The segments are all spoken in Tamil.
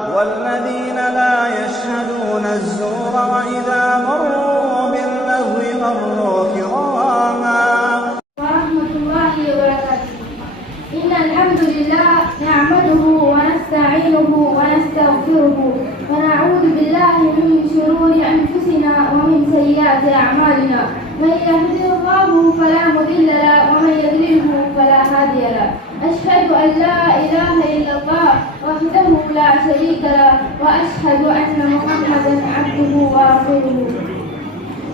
والذين لا يشهدون الزور وإذا مروا باللغو مروا كراما. ورحمة الله وبركاته. إن الحمد لله نعمده ونستعينه ونستغفره ونعوذ بالله من شرور أنفسنا ومن سيئات أعمالنا. من يهده الله فلا مضل له ومن يضلله فلا هادي له أشهد أن لا إله إلا الله وحده لا شريك له وأشهد أن محمدا عبده ورسوله.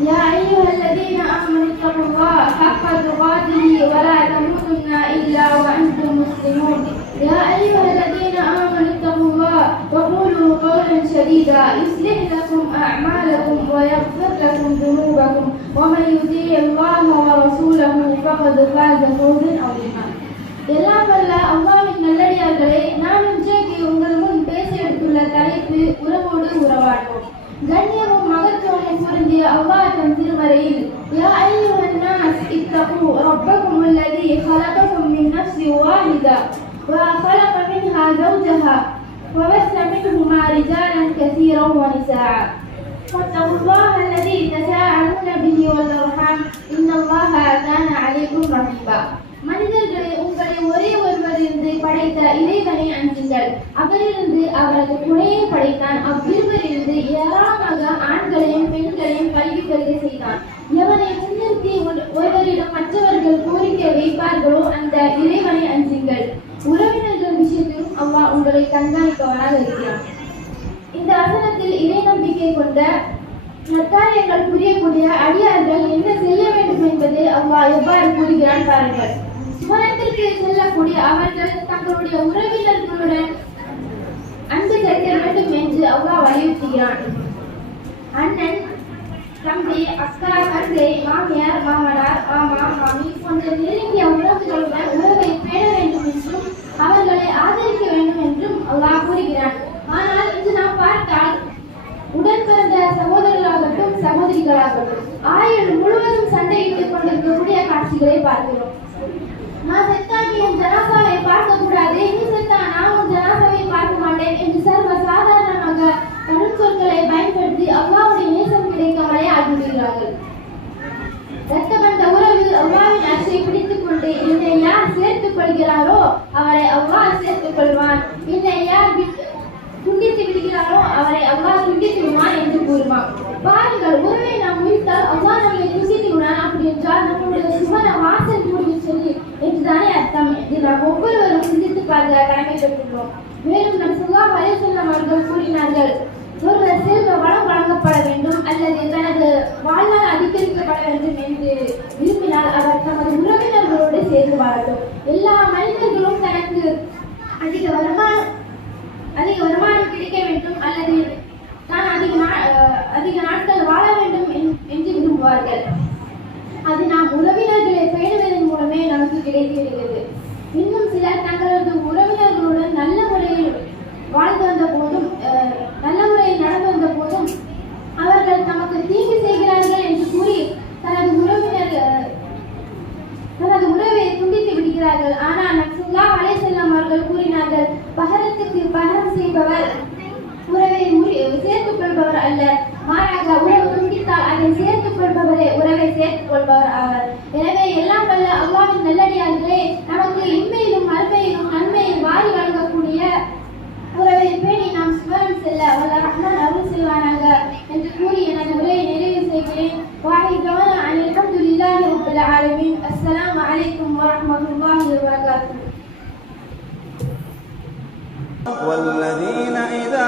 يا أيها الذين آمنوا اتقوا الله حق تقاته ولا تموتن إلا وأنتم مسلمون. يا أيها الذين آمنوا اتقوا الله وقولوا قولا سديدا يصلح لكم أعمالكم ويغفر لكم ذنوبكم ومن يطيع الله ورسوله فقد فاز فوزا عظيما. எல்லாம் வல்ல அல்லாவின் நல்லடியார்களே நான் இன்றைக்கு உங்கள் முன் பேச எடுத்துள்ள தலைப்பு உறவோடு உறவாடுவோம் கண்ணியமும் மகத்துவமும் பொருந்திய அல்லாஹ் தன் திருமறையில் யா அய்யுஹன் நாஸ் இத்தகு ரப்பக்கும் அல்லதி خلقكم من نفس واحدة وخلق منها زوجها وبث منهما رجالا كثيرا ونساء واتقوا الله الذي تساءلون இறைவனை அஞ்சுங்கள். அவரிலிருந்து அவரது துணையை படைத்தான். அவ்விருவரிலிருந்து ஏராளமாக ஆண்களையும் பெண்களையும் கல்வி பெருக செய்தான். எவனை முன்னிறுத்தி ஒருவரிடம் மற்றவர்கள் கோரிக்கை வைப்பார்களோ அந்த இறைவனை அஞ்சுங்கள். உறவினர்கள் விஷயத்திலும் அவ்வா உங்களை கண்காணிப்பவனாக இருக்கிறான் இந்த வசனத்தில் இறை நம்பிக்கை கொண்ட நற்காரியங்கள் புரியக்கூடிய அடியார்கள் என்ன செய்ய வேண்டும் என்பதை அவ்வா எவ்வாறு கூறுகிறான் பாருங்கள். புறத்திற்கு செல்லக்கூடிய அவர்கள் தங்களுடைய உறவினர்களுடன் அன்பு செலுத்த வேண்டும் என்று அவ்வா வலியுறுத்துகிறான். அண்ணன் தம்பி அக்கா தந்தை மாமியார் மாமனார் மாமா மாமி போன்ற நெருங்கிய உறவுகளுடன் உறவை பேண வேண்டும் என்றும் அவர்களை ஆதரிக்க வேண்டும் என்றும் அவ்வா கூறுகிறான். ஆனால் இன்று நாம் பார்த்தால் உடன் பிறந்த சகோதரர்களாகட்டும் சகோதரிகளாகட்டும் ஆயுள் முழுவதும் சண்டையிட்டுக் கொண்டிருக்கக்கூடிய காட்சிகளை பார்க்கிறோம். என்னை யார் சேர்த்துக் கொள்கிறாரோ அவரை அல்லாஹ் சேர்த்துக் கொள்வான் என்னை யார் துண்டித்து விடுகிறாரோ அவரை அல்லாஹ் துண்டித்து விடுவான் என்று கூறுவான். பாருங்கள் உறவை நாம் முடித்தால் அல்லாஹ் நம்மை துண்டித்து விடுவான் அப்படி என்றால் நம்முடைய சுமன வாசல் மூடி சொல்லி என்றுதானே அர்த்தம். இது நாம் ஒவ்வொருவரும் சிந்தித்து பார்க்கிற கடமை பெற்றுள்ளோம் மேலும் நம் சுல்லா வலைசல்லம் அவர்கள் கூறினார்கள் ஒருவர் செல்வ வளம் வழங்கப்பட வேண்டும் அல்லது தனது வாழ்நாள் அதிகரிக்கப்பட வேண்டும் என்று. அல்லது தான் அதிக நா- அதிக நாட்கள் வாழ வேண்டும் என்- என்று விரும்புவார்கள். அது நாம் உறவினர்களை பேணுவதன் மூலமே நமக்கு கிடைத்து வருகிறது இன்னும் சிலர் தங்களது உறவினர்களுடன் நல்ல முறையில் வாழ்ந்து வந்த போதும் அஹ், நல்ல முறையில் நடந்து வந்த போதும் அவர்கள் தமக்கு தீங்கு செய்கிறார்கள் என்று கூறி தனது உறவினர் தனது உறவை துண்டித்து விடுகிறார்கள். ஆனால் நக்சுல்லா அலை செல்லம் அவர்கள் கூறினார்கள் பகரத்துக்கு பகரம் செய்பவர் உறவை முறி சேர்த்துக் கொள்பவர் அல்ல மாறாக உறவு துண்டித்தால் அதை சேர்த்துக் கொள்பவரே உறவை சேர்த்துக் கொள்பவர் ஆவார் எனவே எல்லாம் வல்ல அல்லாவின் நல்லடியார்களே நமக்கு இன்மையிலும் மறுமையிலும் நன்மையை வாரி வழங்கக்கூடிய உறவை பேணி நாம் சுவரம் செல்ல வல்ல ரஹ்மான் அருள் செய்வானாக என்று கூறி எனது உரையை நிறைவு செய்கிறேன் வாஹி கவன அனில் அல்ஹம்துலில்லாஹி ரப்பில் ஆலமீன் அஸ்ஸலாமு அலைக்கும் வரஹ்மத்துல்லாஹி வபரகாத்துஹு والذين إذا